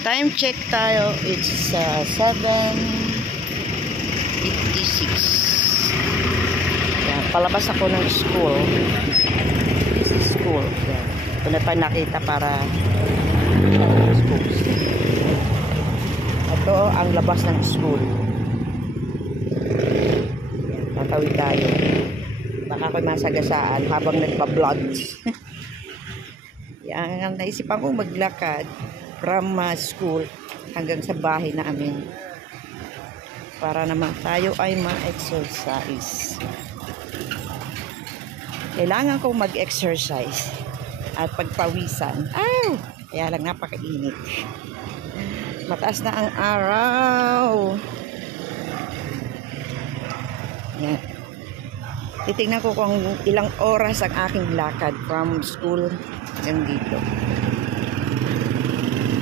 Time check tayo. It's 7:56. Yan, palabas ako ng school. This is school. Yan. Ito na pa nakita para schools. Ito ang labas ng school. Yan, tatawid tayo. Baka ako'y masagasaan habang nagpa-vlogs. Yan, naisipan kong maglakad from school hanggang sa bahay namin para naman tayo ay ma-exercise. Kailangan kong mag-exercise at pagpawisan. Kaya lang napakainit. Mataas na ang araw. Yan. Titingnan ko kung ilang oras ang aking lakad from school hanggang dito.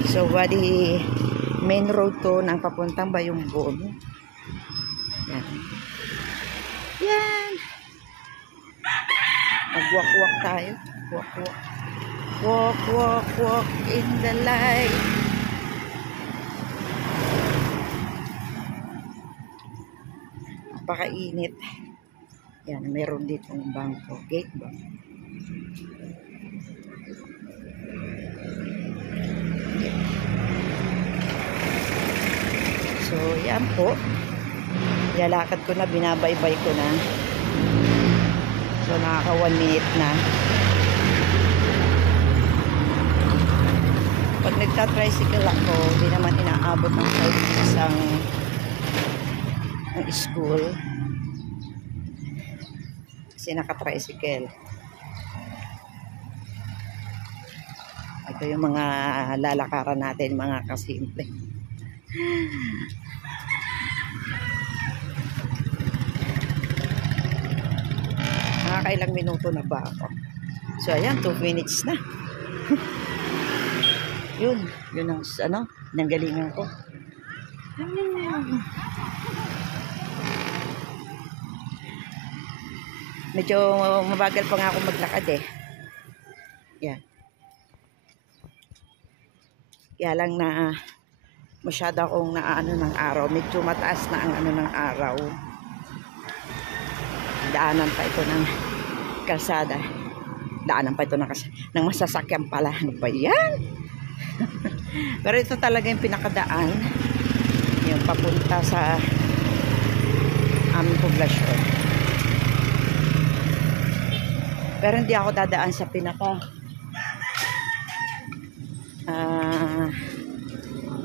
So, bali, main road to ng papuntang Bayumbon. Yan. Yan. Mag-walk-walk tayo. Walk-walk. Walk in the light. Napakainit. Yan, mayroon ditong bangko. Gate ba? So, yan po. Nilalakad ko na, binabaybay ko na. So, nakaka 1 minute na. Pag nagta-tricycle ako, hindi naman inaabot ng 5 minutes ang school. Kasi naka-tricycle. Ito yung mga lalakaran natin, mga kasimple. Nakakailang minuto na ba ako? So, ayan, 2 minutes na. yun ang nanggalingan ko. Medyo mabagal pa nga ako maglakad eh. Yan. Kaya lang na masyado akong naano ng araw. Medyo mataas na ang ano ng araw. Daanan pa ito ng kalsada. Daanan pa ito ng masasakyan pala. Ano ba yan? Pero ito talaga yung pinakadaan. Yung papunta sa aming poblasyon. Pero hindi ako dadaan sa pinaka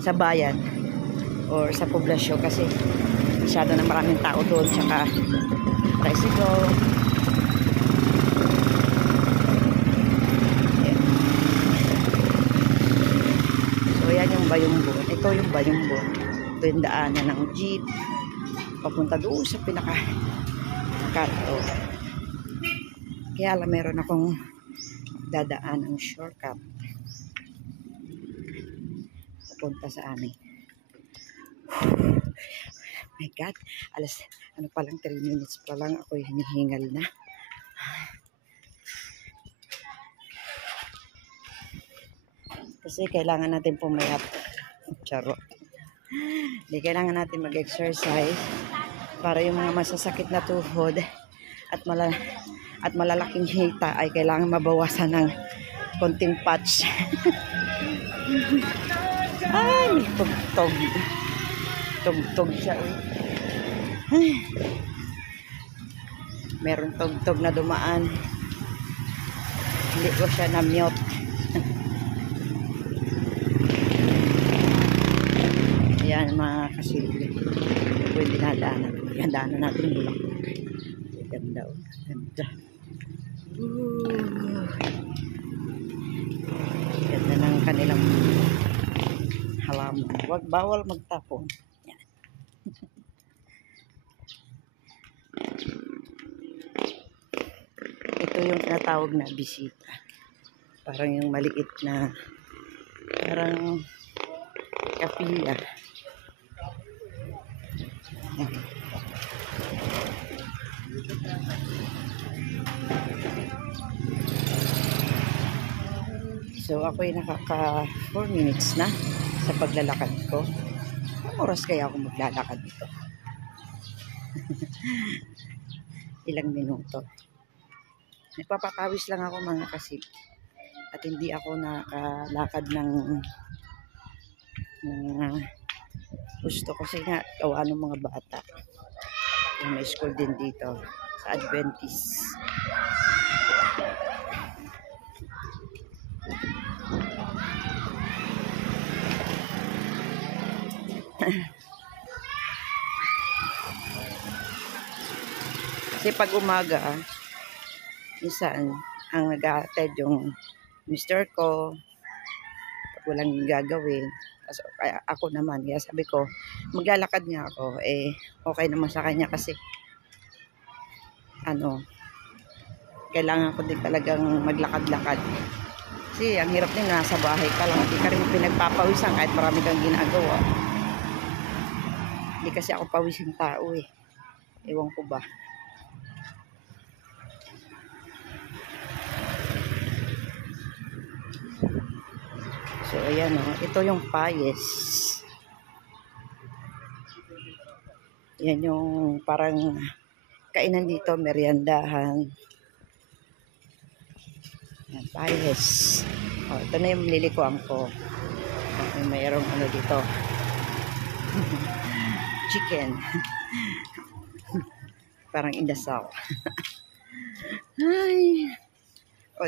sa bayan or sa poblasyon kasi masyado na maraming tao doon, tsaka tricycle. Yeah. So yan yung Bayumbon. Ito yung Bayumbon. Ito yung daanan ng jeep papunta doon sa pinaka kanto. Kaya lang meron akong dadaan ng shortcut papunta sa amin. My God, ano pa lang, 3 minutes pa lang ako hinihingal na. Kasi kailangan natin pumayat. Charot. Hindi kailangan natin mag-exercise para yung mga masasakit na tuhod at malalaking hita ay kailangan mabawasan ng konting patch. Ay, tugtog siya. Meron tugtog na dumaan. Hindi ko siya na-mute. Ayan mga kasilbi. Pwede na daanan. Gandaan na natin yung ganda. Ganda. Ganda ng kanilang halaman. Bawal magtapon. Yan. Ito yung tinatawag na bisita. Parang yung maliit na parang kapilya. Yan. So, ako'y nakaka 4 minutes na. sa paglalakad ko. Anong oras kaya ako maglalakad dito? Ilang minuto. Nagpapakawis lang ako mga kasip. At hindi ako nakalakad ng gusto kasi nga gawa ng mga bata. Yung may school din dito sa Adventist. Kasi pag umaga, minsan ang nag-a-attend yung mister ko pag walang gagawin. Kaya ako naman, kaya sabi ko, maglalakad nga ako, okay naman sa kanya kasi kailangan ko din talagang maglakad-lakad. Kasi ang hirap din nasa bahay ka lang, hindi ka rin pinagpapawisan kahit marami kang ginagawa. Hindi kasi ako pawising tao ewan ko ba. So ayan ito yung payes. Yan yung parang kainan dito, meriendahan. Yan, payes. Ito na yung lilikuan ko. Mayroong dito. Chicken. Parang indasaw. Ay.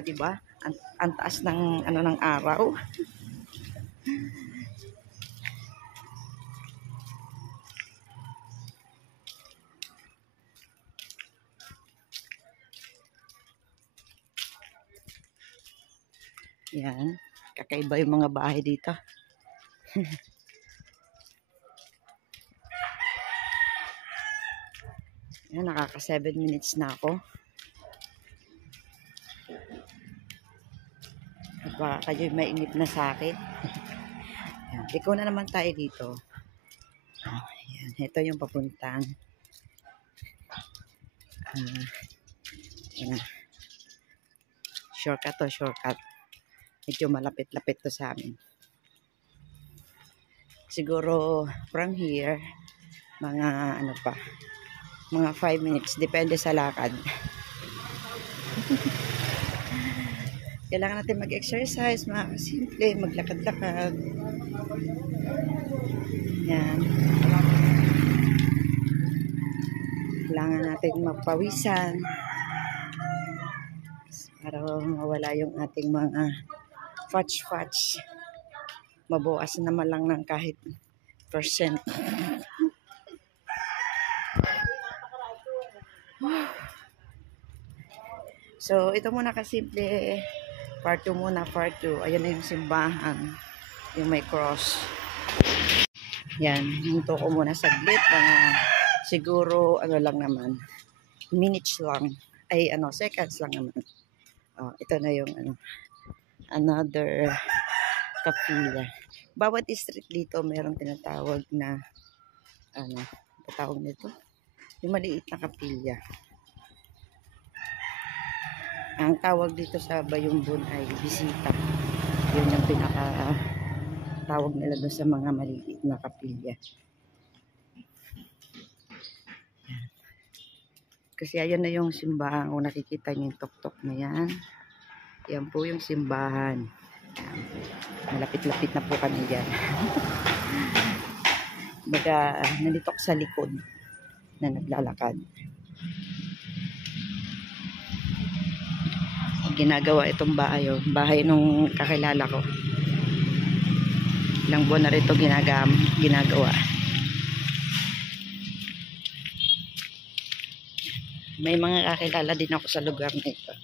Diba? Ang taas ng ng araw. Yan. Kakaiba yung mga bahay dito. Yan, nakaka 7 minutes na ako. At baka kayo'y mainip na sa akin. Yan. Liko na naman tayo dito. Yan. Ito yung papuntang. Yan. Shortcut to shortcut. Medyo malapit-lapit to sa amin. Siguro from here, mga mga 5 minutes. Depende sa lakad. Kailangan natin mag-exercise, mga simple, maglakad-lakad. Yan. Kailangan natin magpawisan para mawala yung ating mga fudge. Mabukas naman lang ng kahit percent. So, ito muna kasimple. Part 2 muna, part 2. Ayan na yung simbahan. Yung may cross. Yan. Hinto ko muna saglit. Siguro, lang naman. Minutes lang. Seconds lang naman. Ito na yung, another kapila. Bawat district dito, mayroong tinatawag na, patawag nito? Yung maliit na kapilya. Ang tawag dito sa Bayumbon ay bisita. Yun yung tawag nila doon sa mga maliit na kapilya. Kasi ayan na yung simbahan. Kung nakikita niyo yung tok-tok na yan. Yan po yung simbahan. Malapit-lapit na po kami dyan. Baga, nandito ko sa likod na naglalakad. Ginagawa itong bahay nung kakilala ko. Ilang buwan na rito ginagawa. May mga kakilala din ako sa lugar nito.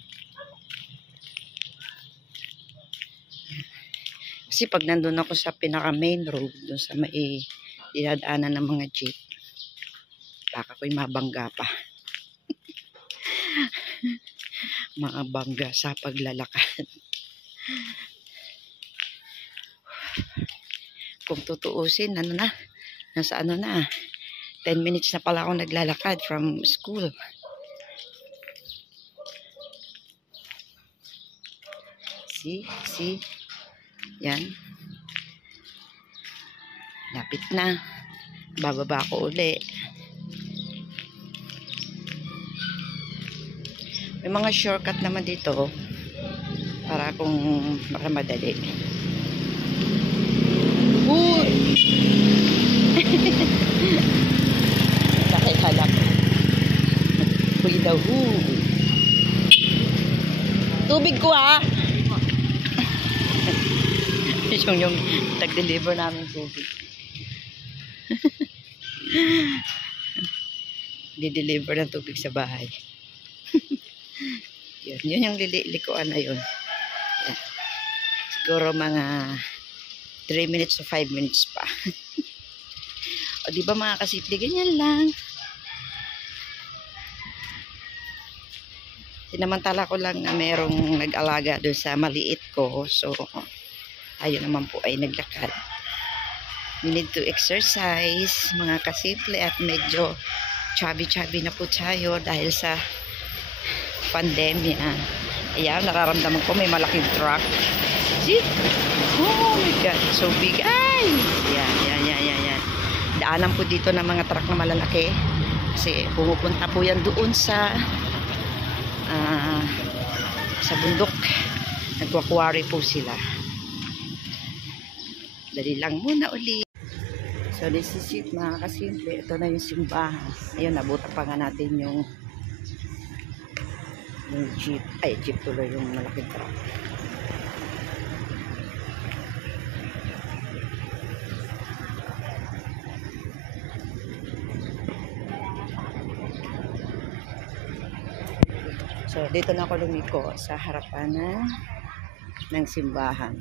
Kasi pag nandun ako sa pinaka main road, dun sa may dinadaanan ng mga jeep, baka ko'y mabangga pa. Maabangga sa paglalakad. Kung tutuusin, nasa 10 minutes na pala ako naglalakad from school. See? Yan. Lapit na. Bababa ko uli. May mga shortcut naman dito para kung baka madali. Uy! Sakay halak. Uy daw. Tubig ko ha! yung tag-deliver namin tubig. Di-deliver ng tubig sa bahay. Yun yung likuan na yun. Yan. Siguro mga 3 minutes to 5 minutes pa. O diba mga kasimple, ganyan lang. Sinamantala ko lang na merong nag-alaga doon sa maliit ko. So, ayun naman po ay naglakad. We need to exercise, mga kasimple, at medyo chubby-chubby na po tayo dahil sa pandemya. Ayan, nararamdaman ko may malaking truck. See? Oh my God, so big. Ay! Yan. Daanan po dito ng mga truck na malalaki. Kasi pumupunta po yan doon sa bundok. Nagwakwari po sila. Dali lang muna ulit. So this is it mga kasimple. Ito na yung simbahan. Ayun, nabuta pa nga natin yung jeep. Ay, jeep tuloy yung malaking truck. So dito na ako lumiko sa harapan ng simbahan.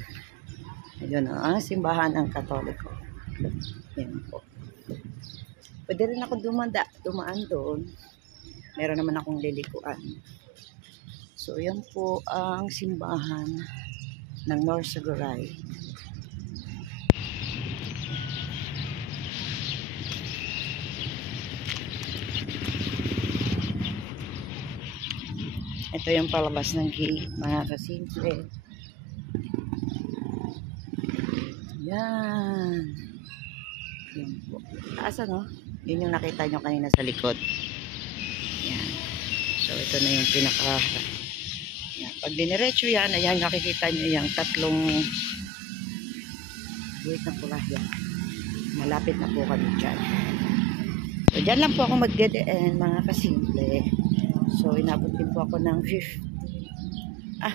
Ayun, ang simbahan ng Katoliko. Yan po. Pwede rin ako dumaan doon. Meron naman akong lilikuan. So, yan po ang simbahan ng North Siguray. Ito yung palabas ng gate, mga kasimple. Yan. Yan po. Taas ano? Yun yung nakita nyo kanina sa likod. Yan. So, ito na yung pinaka... Yan. Pag diniretso yan, ayan, nakikita nyo yung tatlong... Wait na pula yan. Malapit na po kami dyan. So, dyan lang po ako mag-dead-end, mga kasimple. So, inabot din po ako ng 5.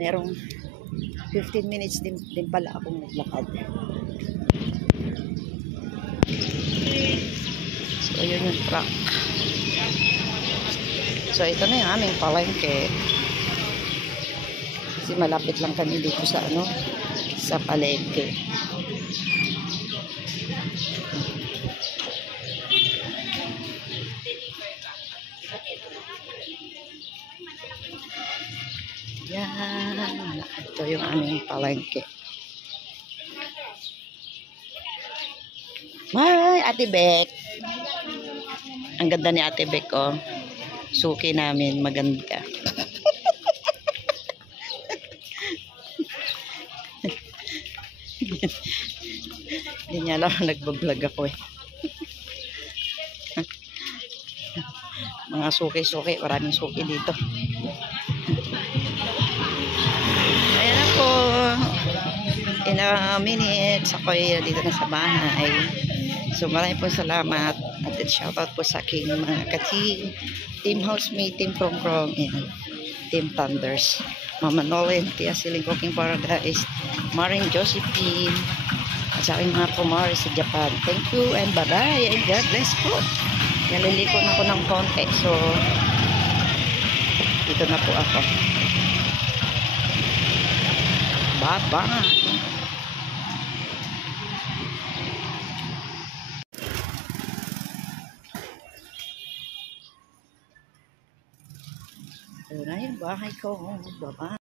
Merong 15 minutes din pala akong naglakad. So, yun yung truck. So, ito na yung aming palengke. Kasi malapit lang kami dito sa sa palengke. Yan. Ito yung aming palengke. Ay, Ate Beck. Ang ganda ni Ate Beck, oh. Suki namin, maganda. Hindi niya alam nagbablog ako eh. Mga suki-suki, maraming suki dito. Ayan na po. In a minute, ako'y dito na sa bahay. So maraming po salamat. At shoutout po sa aking mga ka-team. Team Housemate, Team Prong-Prong, and Team Thunders. Mama Nolen, Tia Siling Cooking Paradise, Maring Josephine, at sa aking mga kumari sa Japan. Thank you and bye-bye and God bless po. Naliliko na ko ng konti. So, dito na po ako. Bye-bye. Ito na yung bahay ko. Bye-bye.